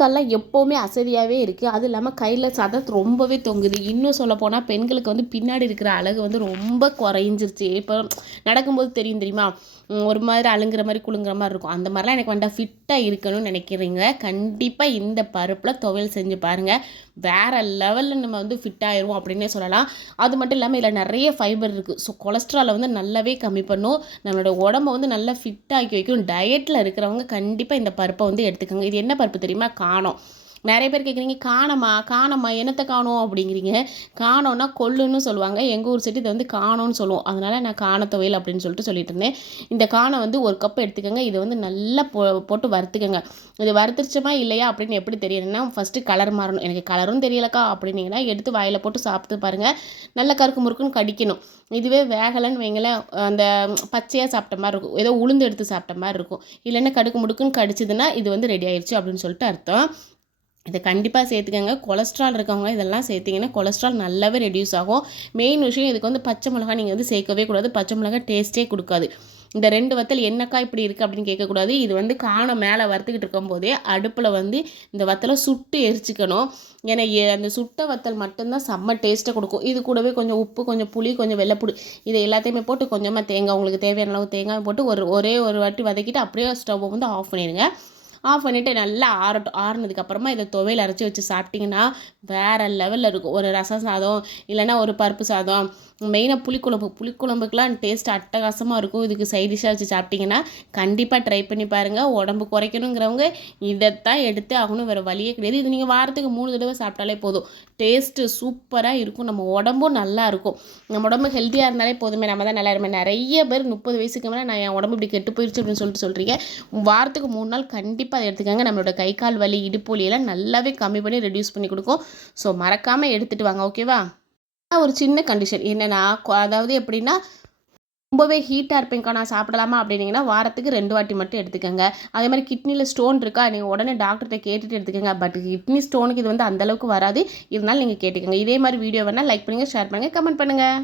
கால்லாம் எப்போவுமே அசதியாகவே இருக்குது. அதுவும் இல்லாமல் கையில் சதம் ரொம்பவே தொங்குது. இன்னும் சொல்லப்போனால் பெண்களுக்கு வந்து பின்னாடி இருக்கிற அழகு வந்து ரொம்ப குறைஞ்சிருச்சு. இப்போ நடக்கும்போது தெரியுமா, ஒரு மாதிரி அழுங்குற மாதிரி குலுங்குற மாதிரி இருக்கும். அந்த மாதிரிலாம் எனக்கு வேண்டாம், ஃபிட்டாக இருக்கணும்னு நினைக்கிறீங்க, கண்டிப்பாக இந்த பருப்பில் துவையல் செஞ்சு பாருங்கள். வேறு லெவலில் நம்ம வந்து ஃபிட் ஆயிடுவோம் அப்படின்னே சொல்லலாம். அது மட்டும் இல்லாமல் இதில் நிறைய ஃபைபர் இருக்குது. ஸோ கொலஸ்ட்ராலை வந்து நல்லாவே கம்மி பண்ணும், நம்மளோட உடம்பை வந்து நல்லா ஃபிட்டாக்கி வைக்கும். டயட்டில் இருக்கிறவங்க கண்டிப்பாக இந்த பருப்பை வந்து எடுத்துக்கோங்க. இது என்ன பருப்பு தெரியுமா? காணோம். நிறைய பேர் கேட்குறீங்க, காணமா என்னத்தை காணோம் அப்படிங்கிறீங்க. காணோன்னா கொள்ளுன்னு சொல்லுவாங்க, எங்கள் ஊர் சைடு இதை வந்து காணோன்னு சொல்லுவோம். அதனால் நான் காண துவையல் அப்படின்னு சொல்லிட்டு இருந்தேன். இந்த காணை வந்து ஒரு கப் எடுத்துக்கோங்க. இதை வந்து நல்லா போட்டு வறுத்துக்கோங்க. இது வறுத்துருச்சமா இல்லையா அப்படின்னு எப்படி தெரியணும்னா, ஃபஸ்ட்டு கலர் மாறணும். எனக்கு கலரும் தெரியலக்கா அப்படின்னீங்கன்னா எடுத்து வாயில் போட்டு சாப்பிட்டு பாருங்கள், நல்ல கருக்கு முறுக்குன்னு கடிக்கணும். இதுவே வேகலைன்னு வைங்களேன், அந்த பச்சையாக சாப்பிட்ட மாதிரி இருக்கும், ஏதோ உளுந்து எடுத்து சாப்பிட்ட மாதிரி இருக்கும். இல்லைன்னா கடுக்கு முடுக்குன்னு கடிச்சதுன்னா இது வந்து ரெடி ஆயிடுச்சு அப்படின்னு சொல்லிட்டு அர்த்தம். இதை கண்டிப்பாக சேர்த்துக்கங்க. கொலஸ்ட்ரால் இருக்கவங்க இதெல்லாம் சேர்த்திங்கன்னா கொலஸ்ட்ரால் நல்லாவே ரெடியூஸ் ஆகும். மெயின் விஷயம், இதுக்கு வந்து பச்சை மிளகா நீங்கள் வந்து சேர்க்கவே கூடாது. பச்சை மிளகா டேஸ்ட்டே கொடுக்காது. இந்த 2 வத்தல் என்னக்கா இப்படி இருக்குது அப்படின்னு கேட்கக்கூடாது. இது வந்து காணம் மேலே வறுத்துக்கிட்டு இருக்கும்போதே அடுப்பில் வந்து இந்த வத்தலை சுட்டு எரிச்சிக்கணும். ஏன்னா அந்த சுட்ட வத்தல் மட்டும்தான் செம்ம டேஸ்ட்டை கொடுக்கும். இது கூடவே கொஞ்சம் உப்பு, கொஞ்சம் புளி, கொஞ்சம் வெள்ளைப்புடு, இதை எல்லாத்தையுமே போட்டு கொஞ்சமாக தேங்காய், உங்களுக்கு தேவையான அளவு தேங்காய் போட்டு ஒரே ஒரு வாட்டி வதக்கிட்டு அப்படியே ஸ்டவ்வை வந்து ஆஃப் பண்ணிடுங்க. ஆஃப் பண்ணிவிட்டு நல்லா ஆறட்டும். ஆறுனதுக்கப்புறமா இதை துவையல் அரைச்சி வச்சு சாப்பிட்டிங்கன்னா வேறு லெவலில் இருக்கும். ஒரு ரசம் சாதம் இல்லைன்னா ஒரு பருப்பு சாதம், மெயினாக புளிக்குழம்புக்கெலாம் டேஸ்ட் அட்டகாசமாக இருக்கும். இதுக்கு சைடிஷாக வச்சு சாப்பிட்டிங்கன்னா கண்டிப்பாக ட்ரை பண்ணி பாருங்கள். உடம்பு குறைக்கணுங்கிறவங்க இதைத்தான் எடுத்து ஆகணும், வேறு வழியே கிடையாது. இது நீங்கள் வாரத்துக்கு 3 தடவை சாப்பிட்டாலே போதும். டேஸ்ட்டு சூப்பராக இருக்கும், நம்ம உடம்பும் நல்லா இருக்கும். நம்ம உடம்பு ஹெல்த்தியாக இருந்தாலே போதுமே, நம்ம தான் நல்லா இருப்போம். நிறைய பேர் 30 வயசுக்கு மேலே நான் என் உடம்பு இப்படி கெட்டு போயிடுச்சு அப்படின்னு சொல்கிறீங்க. வாரத்துக்கு 3 நாள் கண்டிப்பாக அதை எடுத்துக்கோங்க. நம்மளோட கை கால் வலி, இடுப்பு வலியெல்லாம் நல்லாவே கம்மி பண்ணி ரெடியூஸ் பண்ணி கொடுக்கும். ஸோ மறக்காமல் எடுத்துகிட்டு வாங்க, ஓகேவா? ஒரு சின்ன கண்டிஷன் என்னென்னா, அதாவது எப்படின்னா, ரொம்பவே ஹீட்டாக இருப்பேங்க்கா நான் சாப்பிடலாமா அப்படின்னீங்கன்னா வாரத்துக்கு 2 வாட்டி மட்டும் எடுத்துக்கோங்க. அதே மாதிரி கிட்னியில் ஸ்டோன் இருக்கா, நீங்கள் உடனே டாக்டர்கிட்ட கேட்டுட்டு எடுத்துக்கோங்க. பட் கிட்னி ஸ்டோனுக்கு இது வந்து அந்தளவுக்கு வராது, இருந்தாலும் நீங்கள் கேட்டுக்கோங்க. இதே மாதிரி வீடியோ வேணால் லைக் பண்ணுங்கள், ஷேர் பண்ணுங்கள், கமெண்ட் பண்ணுங்கள்.